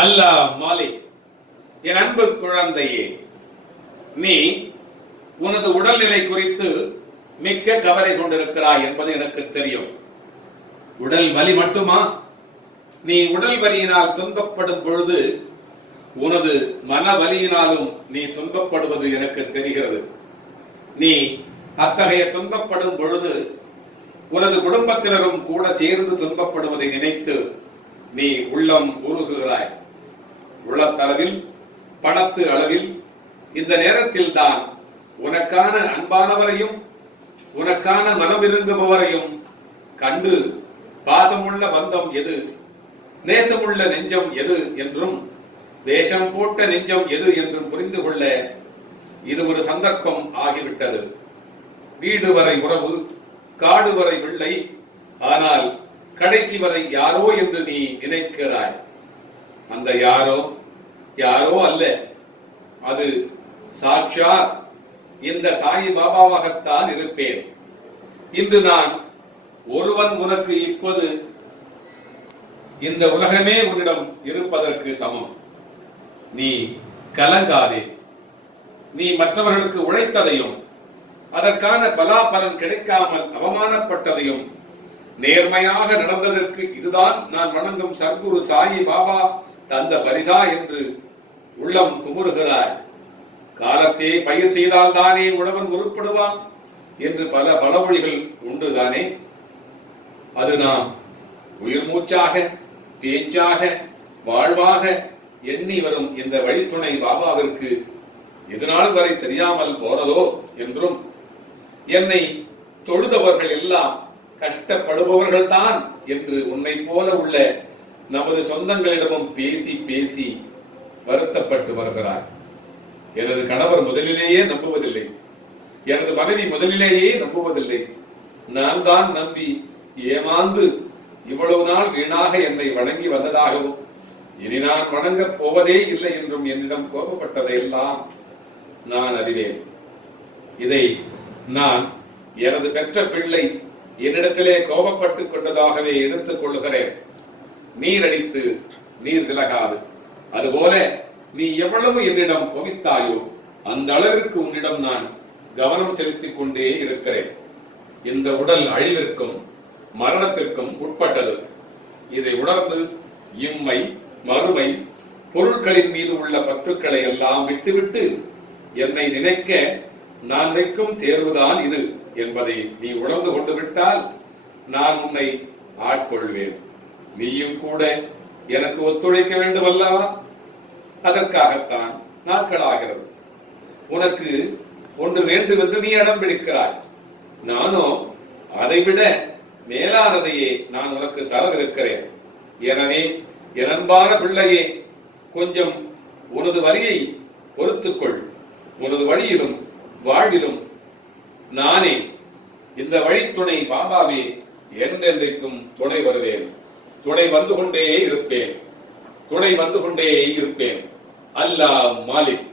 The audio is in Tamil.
அல்லாஹ் மாலிக். என் அன்பு குழந்தையே, நீ உனது உடல்நிலை குறித்து மிக்க கவலை கொண்டிருக்கிறாய் என்பது எனக்கு தெரியும். உடல் வலி மட்டுமா? நீ உடல் வலியினால் துன்பப்படும் பொழுது உனது மன வலியினாலும் நீ துன்பப்படுவது எனக்கு தெரிகிறது. நீ அத்தகைய துன்பப்படும் பொழுது உனது குடும்பத்தினரும் கூட சேர்ந்து துன்பப்படுவதை நினைத்து நீ உள்ளம் உருகுகிறாய். உள்ளத்தளவில், பணத்து அளவில் இந்த நேரத்தில் தான் உனக்கான அன்பானவரையும் உனக்கான மனம் விரும்புபவரையும் கண்டு பாசமுள்ள பந்தம் எது, நேசமுள்ள நெஞ்சம் எது என்றும் வேஷம் போட்ட நெஞ்சம் எது என்றும் புரிந்து கொள்ள இது ஒரு சந்தர்ப்பம் ஆகிவிட்டது. வீடு வரை உறவு, காடு வரை பிள்ளை, ஆனால் கடைசி வரை யாரோ என்று நீ நினைக்கிறாய். அந்த யாரோ யாரோ அல்ல, அது சாட்சாத் இந்த சாயி பாபாவாகத்தான் இருப்பேன். இன்று நான் ஒருவன் உனக்கு இப்போது இந்த உலகமே உன்னிடம் இருப்பதற்கு சமம். நீ கலங்காதே. நீ மற்றவர்களுக்கு உழைத்ததையும் அதற்கான பலாபலன் கிடைக்காமல் அவமானப்பட்டதையும் நேர்மையாக நடந்ததற்கு இதுதான் நான் வணங்கும் சர்க்குரு சாயி பாபா தந்த பரிசா என்று உள்ளம் குமுறுகிறாய். காலத்தே பயிர் செய்தால் தானே உழவன் உருப்படுவான் என்று பல பழமொழிகள் உண்டுதானே. அது நாம் உயிர் மூச்சாக, பேச்சாக, வாழ்வாக எண்ணி வரும் இந்த வழித்துணை பாபாவிற்கு இதுநாள் வரை தெரியாமல் போனதோ என்றும், என்னை தொழுதவர்கள் எல்லாம் கஷ்டப்படுபவர்கள் தான் என்று உன்னை போல உள்ள நமது சொந்தங்களிடமும் பேசி பேசி வருத்தப்பட்டு வருகிறார். எனது கணவர் முதலிலேயே நம்புவதில்லை, எனது மனைவி முதலிலேயே நம்புவதில்லை. நான் தான் நம்பி ஏமாந்து இவ்வளவு நாள் வீணாக என்னை வணங்கி வந்ததாகவும் இனி நான் வணங்கப் போவதே இல்லை என்றும் என்னிடம் கோபப்பட்டதையெல்லாம் நான் அறிவேன். இதை நான் எனது பெற்ற பிள்ளை என்னிடத்திலே கோபப்பட்டு கொண்டதாகவே எடுத்துக் கொள்ளுகிறேன். நீர் அடித்து நீர் விலகாது. அதுபோல நீ எவ்வளவு என்னிடம் கோபித்தாயோ அந்த அளவிற்கு உன்னிடம் நான் கவனம் செலுத்திக் கொண்டே இருக்கிறேன். இந்த உடல் அழிவிற்கும் மரணத்திற்கும் உட்பட்டது. இதை உணர்ந்து இம்மை மறுமை பொருட்களின் மீது உள்ள பற்றுக்களை எல்லாம் விட்டுவிட்டு என்னை நினைக்க நான் வைக்கும் தேர்வுதான் இது என்பதை நீ உணர்ந்து கொண்டு விட்டால் நான் உன்னை ஆட்கொள்வேன். நீயும் கூட எனக்கு ஒத்துழைக்க வேண்டும் அல்லவா? அதற்காகத்தான் நாட்களாகிறது. உனக்கு ஒன்று வேண்டும் என்று நீ அடம் பிடிக்கிறாய். நானோ அதைவிட மேலானதையே நான் உனக்கு தரவிருக்கிறேன். எனவே என் அன்பான பிள்ளையே, கொஞ்சம் உனது வலியை பொறுத்துக்கொள். உனது வழியிலும் வாழ்விலும் நானே, இந்த வழித்துணை பாபாவே என்றென்றைக்கும் துணை வருவேன். துணை வந்து கொண்டே இருப்பேன். துணை வந்து கொண்டே இருப்பேன். அல்லாஹ் மாலிக்.